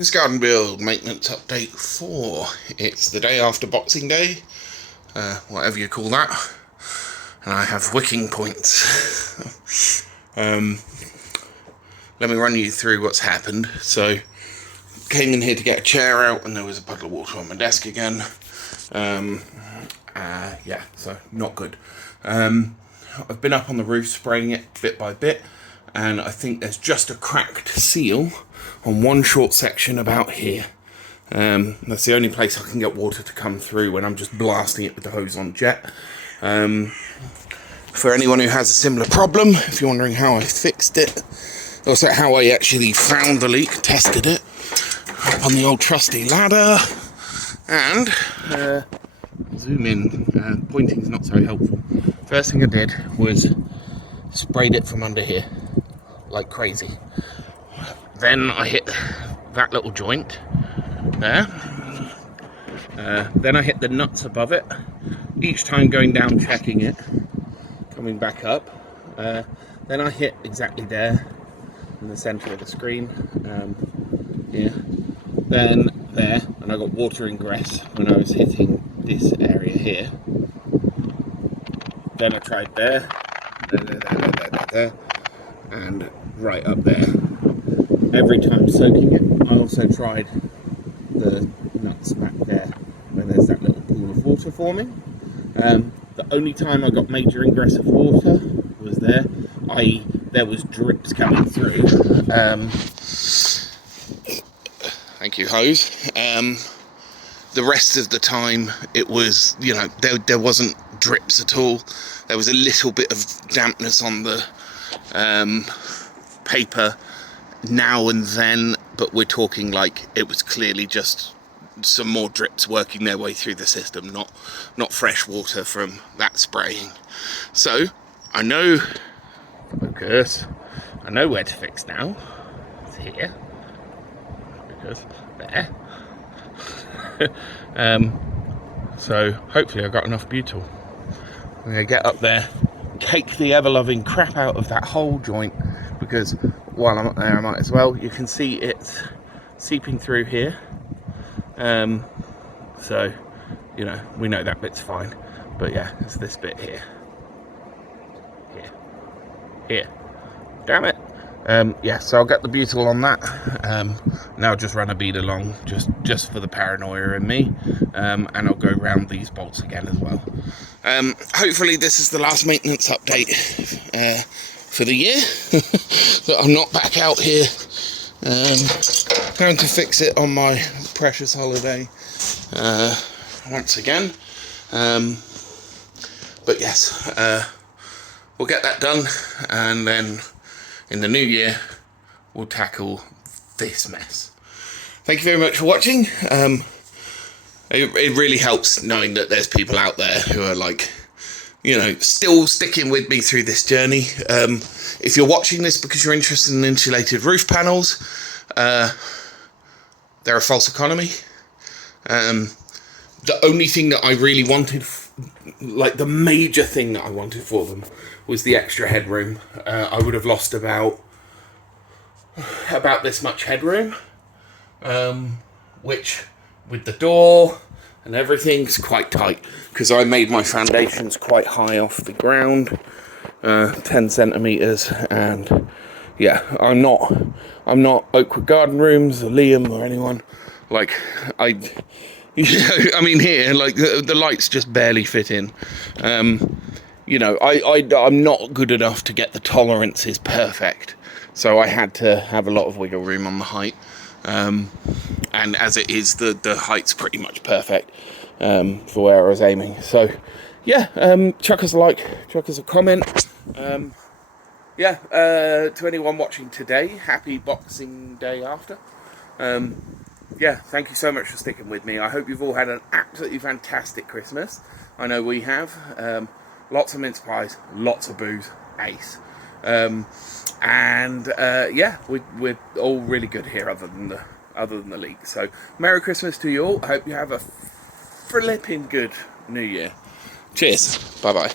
This garden build maintenance update 4. It's the day after Boxing Day, whatever you call that, and I have wicking points. Let me run you through what's happened. So, came in here to get a chair out and there was a puddle of water on my desk again. Yeah, so not good. I've been up on the roof spraying it bit by bit, and I think there's just a cracked seal on one short section about here. That's the only place I can get water to come through when I'm just blasting it with the hose on jet. For anyone who has a similar problem, if you're wondering how I fixed it, also how I actually found the leak, tested it up on the old trusty ladder, and zoom in, pointing's not so helpful. First thing I did was sprayed it from under here like crazy. Then I hit that little joint there. Then I hit the nuts above it, each time going down checking it, coming back up. Then I hit exactly there in the center of the screen, here, then there, and I got water ingress when I was hitting this area here. Then I tried there, there, and right up there. Every time soaking it. I also tried the nuts back there, where there's that little pool of water forming. The only time I got major ingress of water was there. There was drips coming through. Thank you, hose. The rest of the time, it was, you know, there wasn't drips at all. There was a little bit of dampness on the paper now and then, but we're talking like it was clearly just some more drips working their way through the system, not fresh water from that spraying. So I know, focus, I know where to fix now. It's here, because there. So hopefully I got enough butyl. I'm gonna get up there, cake the ever-loving crap out of that whole joint, because while I'm up there I might as well. You can see it's seeping through here, so you know, we know that bit's fine, but yeah, it's this bit here, damn it. Yeah, so I'll get the butyl on that. Now just run a bead along, just for the paranoia in me, and I'll go around these bolts again as well. Hopefully this is the last maintenance update for the year. That I'm not back out here going to fix it on my precious holiday once again. But yes, we'll get that done, and then in the new year we'll tackle this mess. Thank you very much for watching. It really helps knowing that there's people out there who are, like, you know, still sticking with me through this journey. If you're watching this because you're interested in insulated roof panels, they're a false economy. The only thing that I really wanted, like the major thing that I wanted for them, was the extra headroom. I would have lost about this much headroom, which, with the door and everything's quite tight, because I made my foundations quite high off the ground, 10 centimeters, and yeah, I'm not Oakwood Garden Rooms or Liam or anyone. Like, you know, I mean, here, like, the lights just barely fit in. You know, I'm not good enough to get the tolerances perfect, so I had to have a lot of wiggle room on the height. And as it is, the height's pretty much perfect for where I was aiming. So yeah, chuck us a like, chuck us a comment. Yeah, to anyone watching today, happy Boxing Day after. Yeah, thank you so much for sticking with me. I hope you've all had an absolutely fantastic Christmas. I know we have. Lots of mince pies, lots of booze, ace. And yeah, we're all really good here, other than the leak. So Merry Christmas to you all. I hope you have a flipping good New Year. Cheers. Bye bye.